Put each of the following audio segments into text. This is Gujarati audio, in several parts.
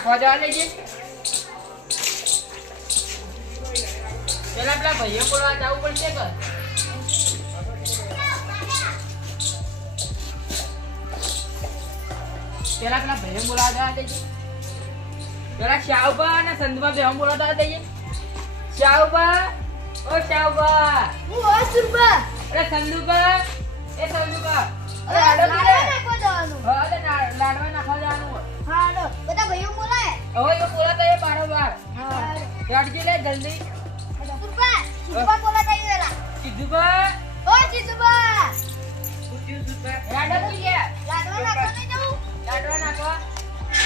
નાખવા જવા દેજે પેલા પેલા ભાઈઓ બોલવા જવું પડશે કે? પેલા પેલા ભાઈઓ બોલાવા જવા દેજે પેલા શાહુબા અને સંધુબા બે બોલાવતા દઈએ શાહુબા ઓ શાહુબા. હું ઓ સુરબા અરે સંધુબા એ સંધુબા. અરે લાડવા. નાખવા જવાનું. હા, લાડવા નાખવા જવાનું. હાલો બધા ભાઈઓ બોલાય. હવે એ બોલાતા એ બારોબાર હેડજી લે જલ્દી. બોલાતા વેલા સિદ્ધુબા ઓ કી નહીં જવું.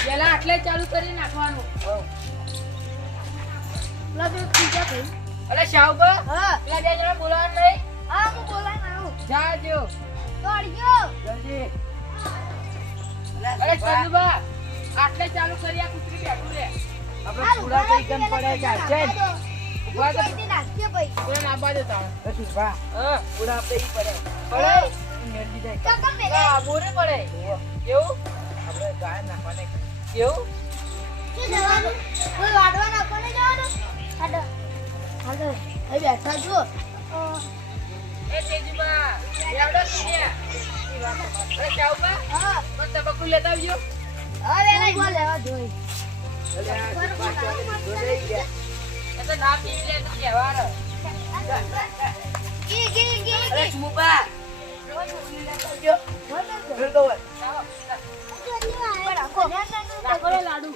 પેલા આટલે ચાલુ કરી નાખવાનું. પેલા બે બીજા ભાઈ અરે શાહુબા હા. પેલા બે જણા બોલાવાનું નહીં? હા હું બોલાય આવું. જાજો તો અડજો. જલ્દી. અરે સંધુબા આટલે ચાલુ કરી આ કુતરી બેઠું રે. આપણે પૂરા તો એકદમ પેલા પડે છે ચેન. ઊભા તો નાખીએ ભાઈ પૂરા ના બાજુ તાણ સુભા હા. પૂરા આપણે ઈ પડે. પડે? મેળવી જાય. કાકા પેલા આ બોરે પડે. કેવું આપણે ગાય નાખવાને કેવું કે જવાનું? કોઈ વાડવા નાખવા નહીં જવાનું? હાડો હાડો અહીં બેઠા છો એ તેજુબા એવડો કી એ વાત હા. બસ તબકુ લેતા આવજો. લાડુ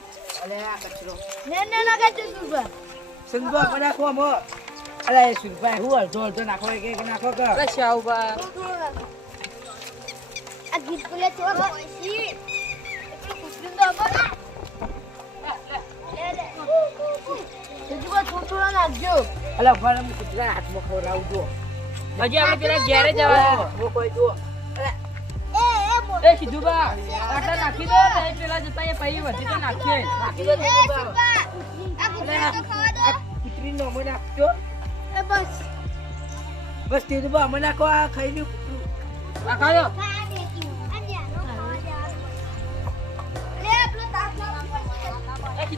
સુભા પણ નાખો. મો અલે એ સુભા હું. અડધો અડધો નાખો એક એક નાખો કે. અરે શાહુબા આ ગીત બોલે તો અલે ઊભા હું કૂતરાના હાથમાં ખવડાવું હજી આપણે પેલા ઘેરે જવાનું કોઈ જો એ એ મોટો એ નાખી દો ને પેલા જતા એ પૈ વધી તો નાખીએ નાખી દો ને અમો નાખજો બસ. બસ તે તો અમે નાખો આ ખાઈ લ્યું. નાખા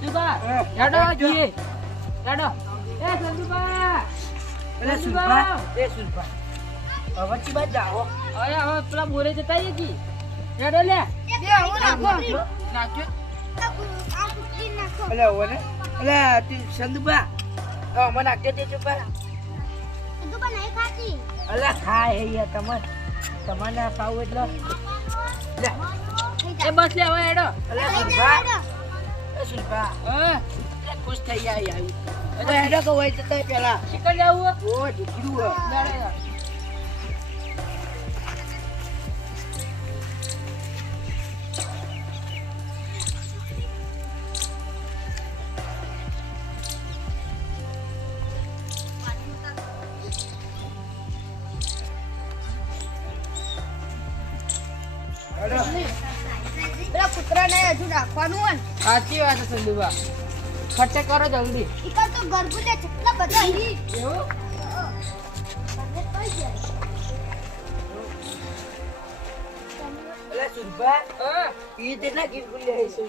એ હા. હેડો. જોઈએ. હેડો. એ એ હવે ચી બાદ જાઓ અરે હવે પેલા બોરે જતા આવીએ કી? હેડો લે. બે હું નાખો. નાખજો આ કુ- આ કુતરી નાખો અલે હવે અલે તું નાખજે ચુપા તું નહીં ખાતી. અલે ખા હે યાર તમાર તમારે ના ખાવું એટલે. લે. એ બસ લે હવે હેડો. અલે જા સુભા જા એ સુભા હા અલે ખુશ થઈ જાય આવી અલે હેડો કે હોય જતા પેલા ચિકન લેવું ઓ દીકરું હે. હેડો યાર હેડો પેલા કૂતરાને હજુ રાખવાનું હોય સાચી વાત છે સંદુભા ખર્ચે કરો જલ્દી. ઈકા તો ગરગુલે કેટલા બધા હી. એવું? અલે ઈ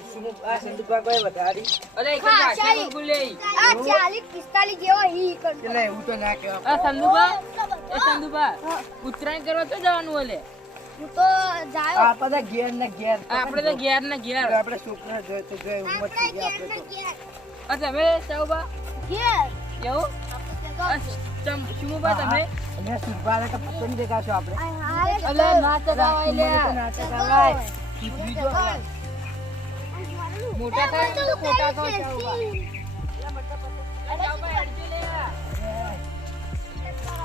સુમુ આ કોઈ વધારી? એક આ જેવા એટલે તો ના આ એ ઉત્તરાયણ કરવા તો જવાનું ઓલે હું તો જાયો. આ બધા ઘેર ને ઘેર. આપણે તો ઘેર ને ઘેર. આપણે છોકરા જોઈએ તો જોઈએ ઉંમર થઈ ગઈ આપણે તો. આ તમે સાઉબા ઘેર? એવું? ચમ શુમુબા તમે? તો દેખાશો આપણે. અલે નાચ ગાવાય લે. નાટક આવાય બીજો મોટા થાય તો ખોટા થાય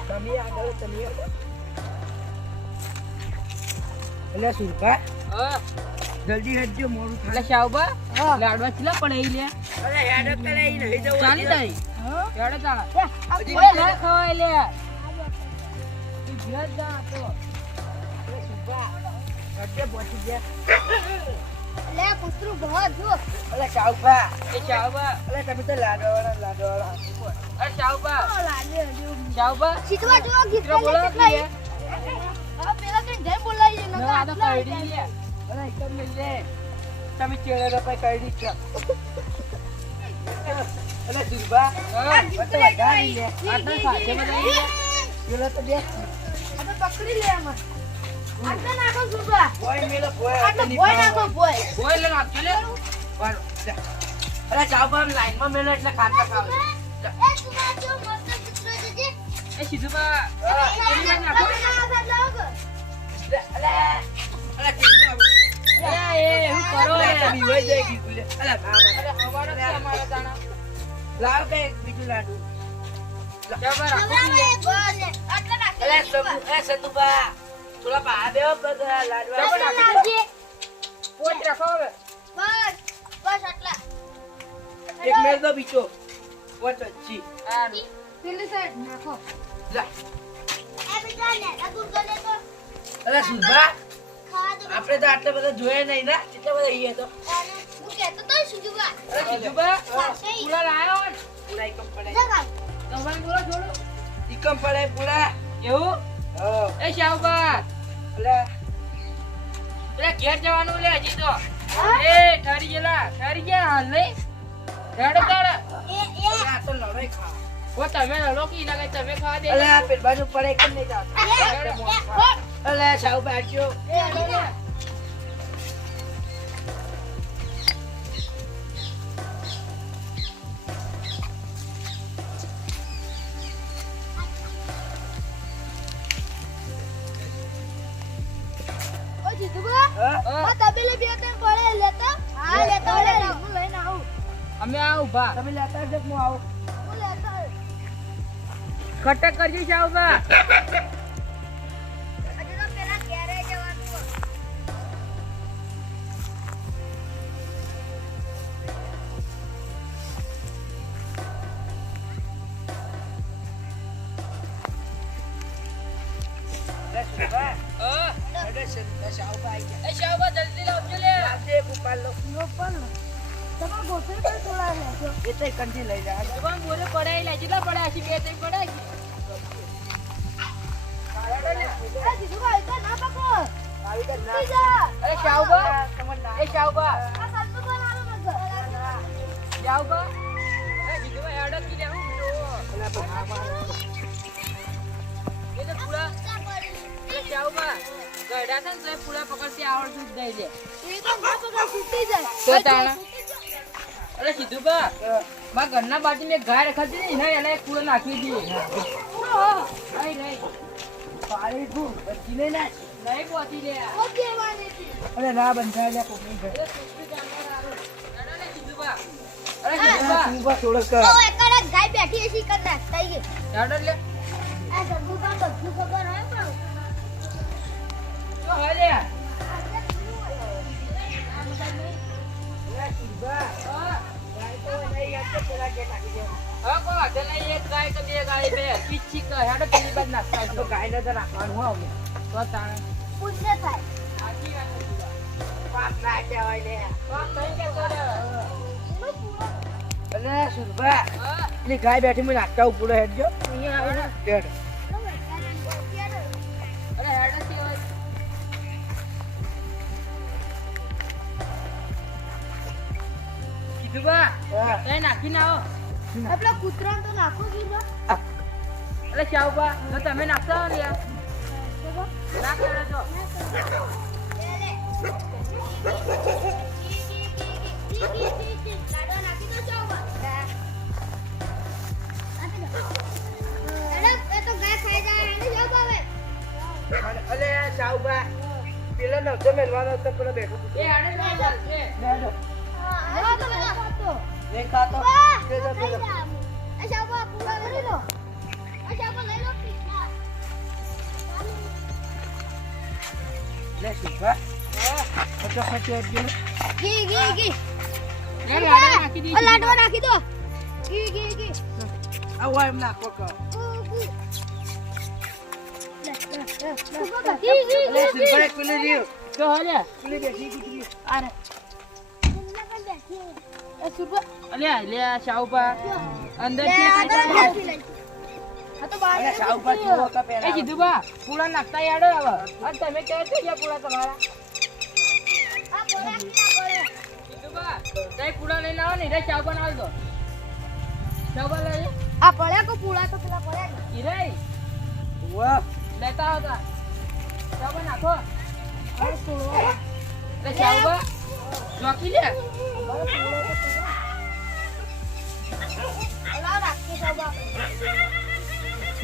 તમે આગળ તમે. એટલે સુરપા જલ્દી હજજો મોડું એટલે થાય બા લાડવા ચલા પડે ઈ લે? અરે હેડ તો કરે ઈ નહીં જવું ચાલી તારી. હેડો ચાલા હજી ઓય ના. ખવાય લે. તું ઘેર જા તો. સુરપા હેડજે પહોંચી ગયા. લે કુતરું બહુ જો. અલે સાઉભા એ સાઉબા અલે તમે તો લાડવાળા લાડવાળા અરે લાગે હજુ સાઉબા સીધવા જો ગીત બોલો કે હવે પેલા કઈ જઈ બોલાવી ના તો કઈડી લે અરે એકદમ મિલ તમે ચેડે તો પછી કરી દીધો અલે સુરભા હા. વચ્ચે લે આટલા સાથે બધા ઈ તો બે આ તો પકડી લે આમાં. આટલે નાખો સુરભા. બોય મેલો બોય આટલે ભોય નાખો ભોય. બોય લે નાખજો લે. અરે ચાવ પર લાઈનમાં મેલો એટલે ખાતા ખાવ. એ સુરભા જો મસ્ત ચિત્ર છે એ સીધું બા. એ નાખો. કે? લાવ બે બીજું લાડુ પેલી સાઈડ નાખો લા એ બીજા ને આ દૂધ તો અલે સુધા? આપણે તો આટલા બધા જોયા નહીં ના? કેટલા બધા અહીંયા તો? હું કહેતો તો સુજુબા અરે, સીધું પૂરા લાયો હોય ને. પૂરા એકમ પડે. તમારે બોલો થોડું. એકમ પડે પૂરા એવું? એ શાહુબા. અલા પેલા ઘેર જવાનું લે હજી તો. એ ઠરી ગયેલા. ઠરી ગયા હાલ નહીં. હેડો તારે. એ એ. આ તો લડાઈ ખા ઓ તમે લડો કે તમે ખાવા દે અલે પેલ બાજુ પડે નહીં જાવ અલે સાવ બાજુ બે આવું અમે આ ઊભા તમે લેતા જ હું આવું સાવ બાઈ ગયા એ તો કંજી લઈ જાય જવાન બોલે પડાઈ લે કેટલા પડ્યા છે બે ત્રણ પડાય પૂરા પકડતી આવડતું અરે સીધું બા મારા ઘરના બાજુ મેં ગાય રખાતી ને એને પૂરો નાખી દીધો તું ના નહીં પહોંચી લે. અરે ના બંધાય લે કોમી ઘર ને અરે તું એકડે ગાય બેઠી હશે કર નાખ થઈ ગઈ. હેડો લે. આ સંતુ કા બધું ખબર હોય પણ તો હા. હા કો વાંધો નહીં ગાય કે બે ગાય બે પીછી કે હેડો પેલી બાજુ નાખતા તો તો રાખવાનું હો અમે તો તાણે પુણ્ય થાય સાચી વાત પાપ ના કહેવાય લે કામ નહીં કરતો અલે સુરભા પેલી ગાય બેઠી મને નાખતા ઉપર હેડજો અહીંયા આવો હેડ અરે હેડો. સીધું બા હા એ નાખીને આવો આપડે કૂતરાને તો નાખો જીલો અરે બા તો તમે નાખતા હો ને યાર ના તો અને અલે સાઉબા પેલા નવસો મેળવાનો હતો પેલો બેઠો એ હેડે ના ચાલશે હેડો નહીં ખાતો પેલો પેલો લે સુરભા હા ખચો ખચો હેડજો ઘી ઘી ઘી એ હેડે નાખી દીધી લાડવા નાખી દો ઘી ઘી ઘી આવો એમ નાખો કહો ઘી ઘી અલે સુરભા એક પેલી રહ્યો તો હલે પેલી બેઠી કૂતરી અરે એ સુરભા અલે લે શાહુબા એ કીધું બા પૂરા નાખતા યાડો હવે. અને તમે કહો છો કે પૂરા તમારા? પૂડા લઈને આવો ને રે ચાવ બનાવ દો ચાવબા લઈ આ પડ્યા કો પૂળા તો પેલા પડ્યા ને. રે વાહ લેતા આવતા ચાવ નાખો. અરે પૂળો. રે ચાવબા જોકી લે?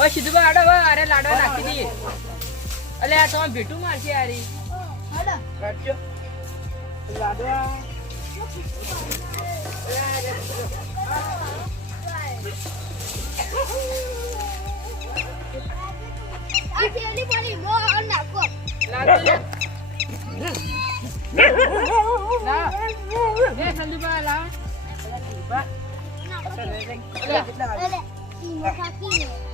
બસ સીધું બા આડો હવે અરે લાડવા નાખી દઈએ. એટલે આ તમે ભેટું મારશે યારી લાડવા. લાવ. કેટલા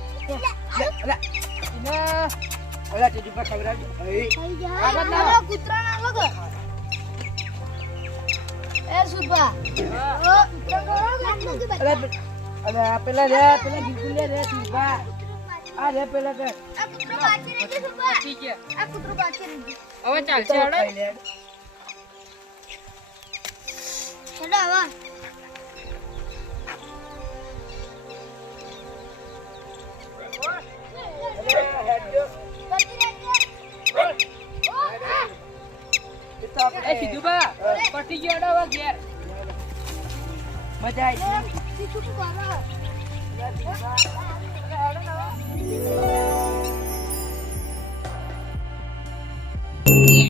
પેલા રે પેલા બિલકુલ લે. રે સુભા આ રે પેલા કે આ કૂતરો બાકી રહેજે સુભા ઠીક છે આ કૂતરો બાકી રહેજે હવે ચાલશે હડો હવે. મજા આવી